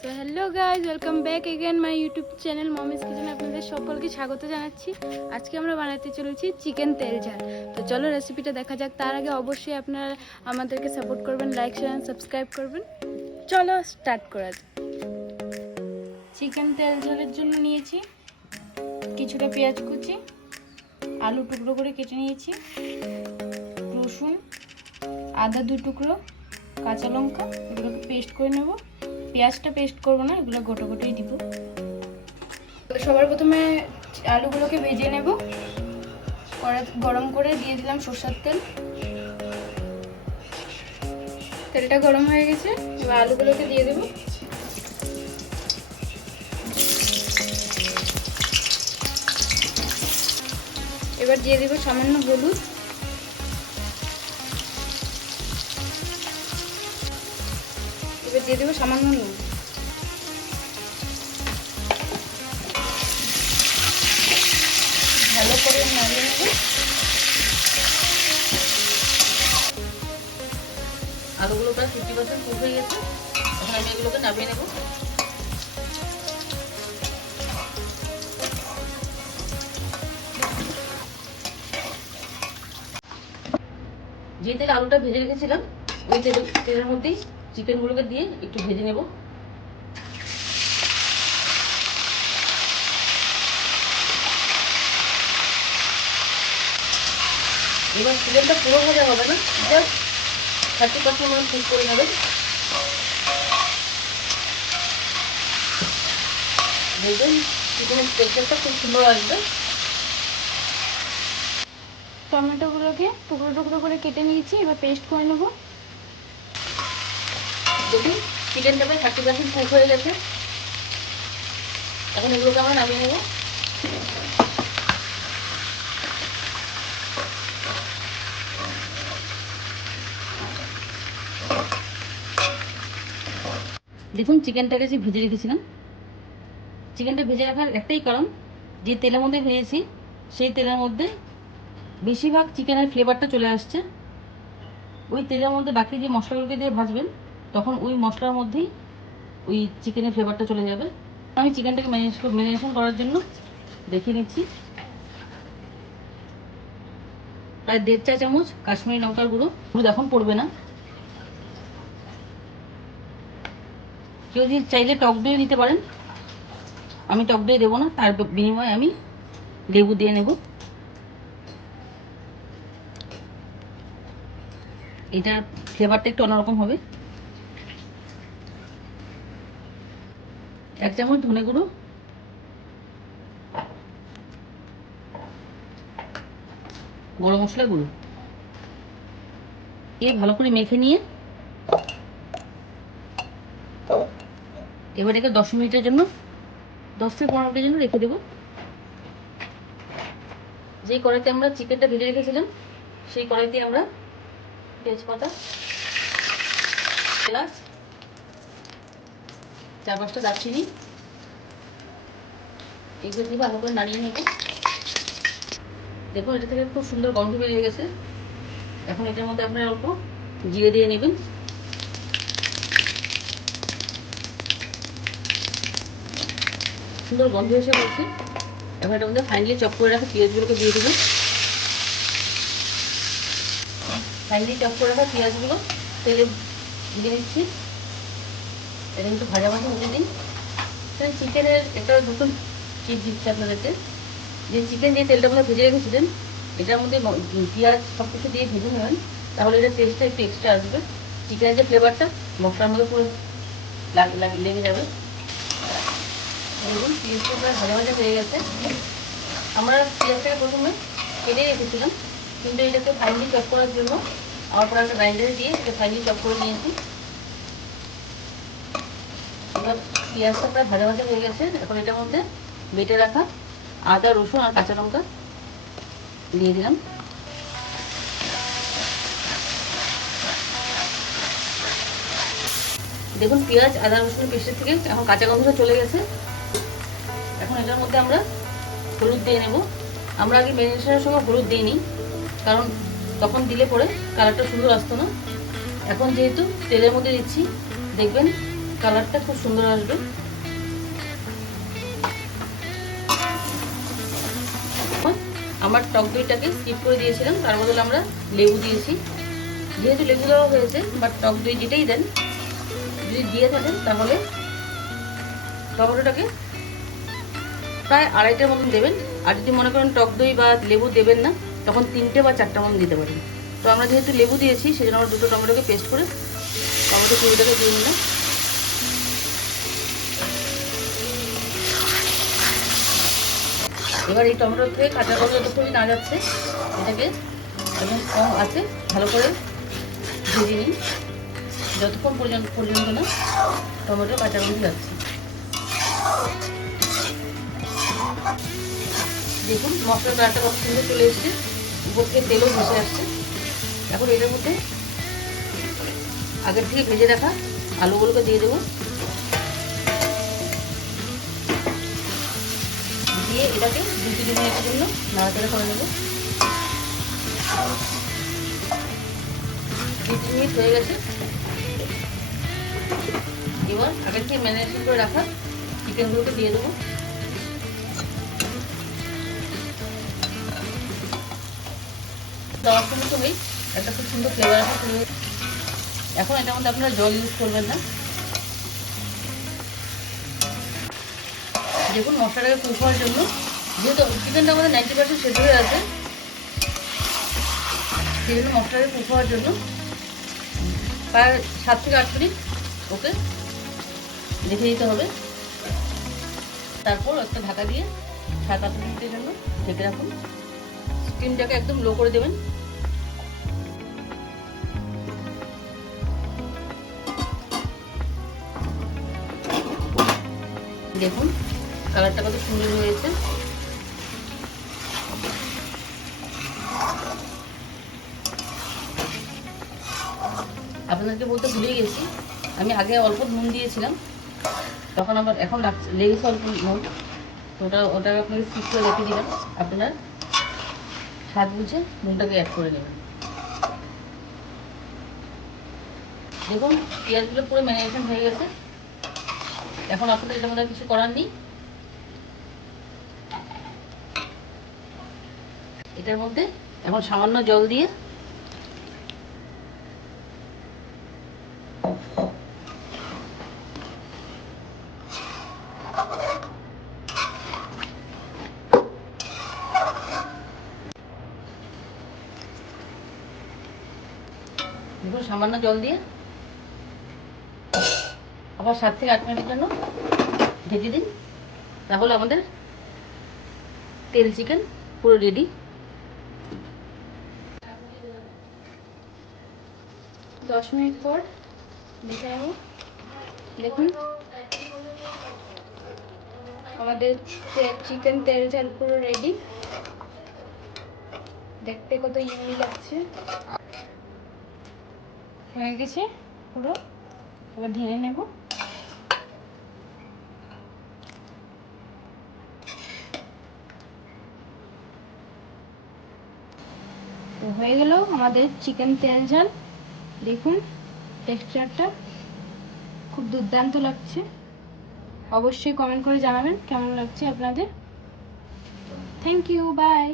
So hello guys, welcome back again my YouTube channel mommy's kitchen. আপনাদের সকলকে স্বাগত জানাচ্ছি। আজকে আমরা বানাতে চলেছি চিকেন তেল ঝাল। তো চলো রেসিপিটা দেখা যাক। তার আগে অবশ্যই আপনারা আমাদেরকে সাপোর্ট করবেন, লাইক শেয়ার অ্যান্ড সাবস্ক্রাইব করবেন। চলো স্টার্ট করা যাক। চিকেন তেল ঝালের জন্য নিয়েছি কিছুটা পেঁয়াজ কুচি, আলু টুকরো করে কেটে নিয়েছি, রসুন, আদা 2 টুকরো, কাঁচা লঙ্কা, এগুলোকে পেস্ট করে নেব। পেঁয়াজটা পেস্ট করবো না, এগুলো গোটা গোটাই দিব। সবার প্রথমে আলুগুলোকে ভেজে নেব। কড়া গরম করে দিয়ে দিলাম সরষের তেল। তেলটা গরম হয়ে গেছে, এবার আলুগুলোকে দিয়ে দেব। এবার দিয়ে দেব সামান্য হলুদ, এবার দিয়ে দেবো সামান্য নুন। ভালো করে নাড়িয়ে নেব। আলুগুলো প্রায় 50% কুক হয়ে গেছে। এখন আমি এগুলোকে নামিয়ে নেব। যে তেলে আলুটা ভেজে রেখেছিলাম ওই তেলের মধ্যেই চিকেনগুলোকে দিয়ে একটু ভেজে নেব। এবার চিকেনটা পুরো ভাজা হবে না, জাস্ট 30% কুক করে নেবেন। দেখবেন চিকেনের টেক্সচারটা খুব সুন্দর আসবে। টমেটোগুলোকে টুকরো টুকরো করে কেটে নিয়েছি, এবার পেস্ট করে নেব। দেখুন চিকেনটা প্রায় 30% কুক হয়ে গেছে। এখন এগুলোকে আমরা নামিয়ে নেব। দেখুন চিকেনটাকে যে ভেজে রেখেছিলাম, চিকেনটা ভেজে রাখার একটাই কারণ, যে তেলের মধ্যে ভেজেছি সেই তেলের মধ্যে বেশিরভাগ চিকেনের ফ্লেভারটা চলে আসছে। ওই তেলের মধ্যে বাকি যে মশলাগুলোকে দিয়ে ভাজবেন তখন ওই মশলার মধ্যেই ওই চিকেনের ফ্লেভারটা চলে যাবে। আমি চিকেনটাকে ম্যারিনেশন করার জন্য দেখিয়ে নিচ্ছি। প্রায় 1.5 চা চামচ কাশ্মীরি লঙ্কার গুঁড়ো, হলুদ এখন পড়বে না। কেউ যদি চাইলে টক দই নিতে পারেন, আমি টক দই দেবো না, তার বিনিময়ে আমি লেবু দিয়ে নেব। এটার ফ্লেভারটা একটু অন্যরকম হবে। 1 চামচ ধনে গুঁড়ো, গরম মশলা গুঁড়ো, এ ভালো করে মেখে নিয়ে এবার একে 10 মিনিটের জন্য 10 থেকে 15 মিনিটের জন্য রেখে দেবো। যে কড়াইতে আমরা চিকেনটা ভেজে রেখেছিলাম সেই কড়াইতে আমরা তেজপাতা, এলাচ, 4-5টা দারচিনি এগুলো দিয়ে ভালো করে নাড়িয়ে নেব। দেখুন এটা থেকে খুব সুন্দর গন্ধ বেরিয়ে গেছে। এখন এটার মধ্যে আপনারা অল্প জিরে দিয়ে নেবেন। সুন্দর গন্ধ এসে বলছে। এবার এটার মধ্যে ফাইনালি চপ করে রাখা পেঁয়াজগুলোকে দিয়ে দেবেন। ফাইনালি চপ করে রাখা পেঁয়াজগুলো তেলে দিয়ে দিচ্ছি। এটা কিন্তু ভাজা ভাজা উঠে দিন। চিকেনের একটা নতুন টিপ দিচ্ছি আপনাদেরকে, যে চিকেন যে তেলটা মধ্যে ভেজে রেখেছিলেন এটার মধ্যে পেঁয়াজ সব কিছু দিয়ে ভেজে নেবেন, তাহলে এটা টেস্টটা একটু এক্সট্রা আসবে। চিকেনের যে ফ্লেভারটা মশলার মধ্যে পুরো লেগে যাবে। দেখুন পেঁয়াজটা প্রায় ভাজা ভাজা হয়ে গেছে। আমরা পেঁয়াজটাকে প্রথমে কেটে রেখেছিলাম, কিন্তু এটাকে ফাইনালি চপ করার জন্য আমার পরে একটা গ্রাইন্ডারে দিয়ে এটা ফাইনালি চপ করে নিয়েছি। এবার পেঁয়াজটা প্রায় ভাজা ভাজা হয়ে গেছে। এখন এটার মধ্যে বেটে রাখা আদা, রসুন আর কাঁচা লঙ্কা দিয়ে দিলাম। দেখুন পেঁয়াজ আদা রসুনের পেস্টের থেকে এখন কাঁচা গন্ধটা চলে গেছে। এখন এটার মধ্যে আমরা হলুদ দিয়ে নেব। আমরা আগে ম্যারিনেশনের সময় হলুদ দিইনি, কারণ তখন দিলে পরে কালারটা সুন্দর আসতো না। এখন যেহেতু তেলের মধ্যে দিচ্ছি, দেখবেন কালারটা খুব সুন্দর আসবে। আমার টক দইটাকে স্কিপ করে দিয়েছিলাম, তার বদলে আমরা লেবু দিয়েছি। যেহেতু লেবু দেওয়া হয়েছে বা টক দই যেটাই দেন, যদি দিয়ে থাকেন তাহলে টমেটোটাকে প্রায় 2.5টার মতন দেবেন। আর যদি মনে করেন টক দই বা লেবু দেবেন না, তখন 3টে বা 4টা মতন দিতে পারেন। তো আমরা যেহেতু লেবু দিয়েছি সেজন্য আমরা 2টো টমেটোকে পেস্ট করে টমেটো পিউরিটাকে দিয়ে নিলাম। এবার এই টমেটো থেকে কাঁচা গন্ধ যতক্ষণ না যাচ্ছে, এটাকে একদম কম আছে ভালো করে ভেজে নিন, যতক্ষণ পর্যন্ত না টমেটো কাঁচা গন্ধ যাচ্ছে। দেখুন মশলার কালারটা কত সুন্দর চলে এসছে, উপর থেকে তেলও ভেসে আসছে। এখন এটার মধ্যে আগের থেকে ভেজে রাখা আলুগুলোকে দিয়ে দেবো, দিয়ে এটাকে 2-3 মিনিটের জন্য নাড়াচাড়া করে নেব। 2-3 মিনিট হয়ে গেছে। এবার আগের থেকে ম্যারিনেশন করে রাখা চিকেনগুলোকে দিয়ে দেবো। দেওয়ার সঙ্গে সঙ্গেই একটা খুব সুন্দর ফ্লেভার আসা শুরু হয়েছে। এখন এটার মধ্যে আপনারা জল ইউজ করবেন না। দেখুন মশলাটাকে কুক হওয়ার জন্য, যেহেতু চিকেনটা আমাদের 90% সেদ্ধ হয়ে আছে, সেই জন্য মশলাটাকে কুক হওয়ার জন্য প্রায় 7 থেকে 8 মিনিট ওকে রেখে দিতে হবে। তারপর একটা ঢাকা দিয়ে 7-8 মিনিটের জন্য ঢেকে রাখুন। স্টিমটাকে একদম লো করে দেবেন। দেখুন কালারটা কত সুন্দর হয়েছে। আপনাদেরকে বলতে ভুলে গেছি, আমি আগে অল্প নুন দিয়েছিলাম, তখন আবার এখন লেগেছে অল্প নুন, তো ওটা আপনাকে স্কিপ করে রেখে দিলাম। আপনার স্বাদ বুঝে নুনটাকে অ্যাড করে নেবেন। দেখুন পেঁয়াজগুলো পুরো ম্যারিনেশন হয়ে গেছে। এখন আপনাদের এটার মধ্যে কিছু করার নেই, এটার মধ্যে এখন সামান্য জল দিয়ে সামান্য জল দিয়ে আবার 7 থেকে 8 মিনিটের জন্য ঢেকে দিন। তাহলে আমাদের তেল চিকেন পুরো রেডি। 10 মিনিট পর দেখে নেব। দেখুন আমাদের চিকেন তেল ঝাল পুরো রেডি। দেখতে কত ইউনি লাগছে, হয়ে গেছে পুরো। এবার ঢেলে নেব। তো হয়ে গেল আমাদের চিকেন তেল ঝাল। দেখুন টেক্সচারটা খুব দুর্দান্ত লাগছে। অবশ্যই কমেন্ট করে জানাবেন কেমন লাগছে আপনাদের। Thank you, by.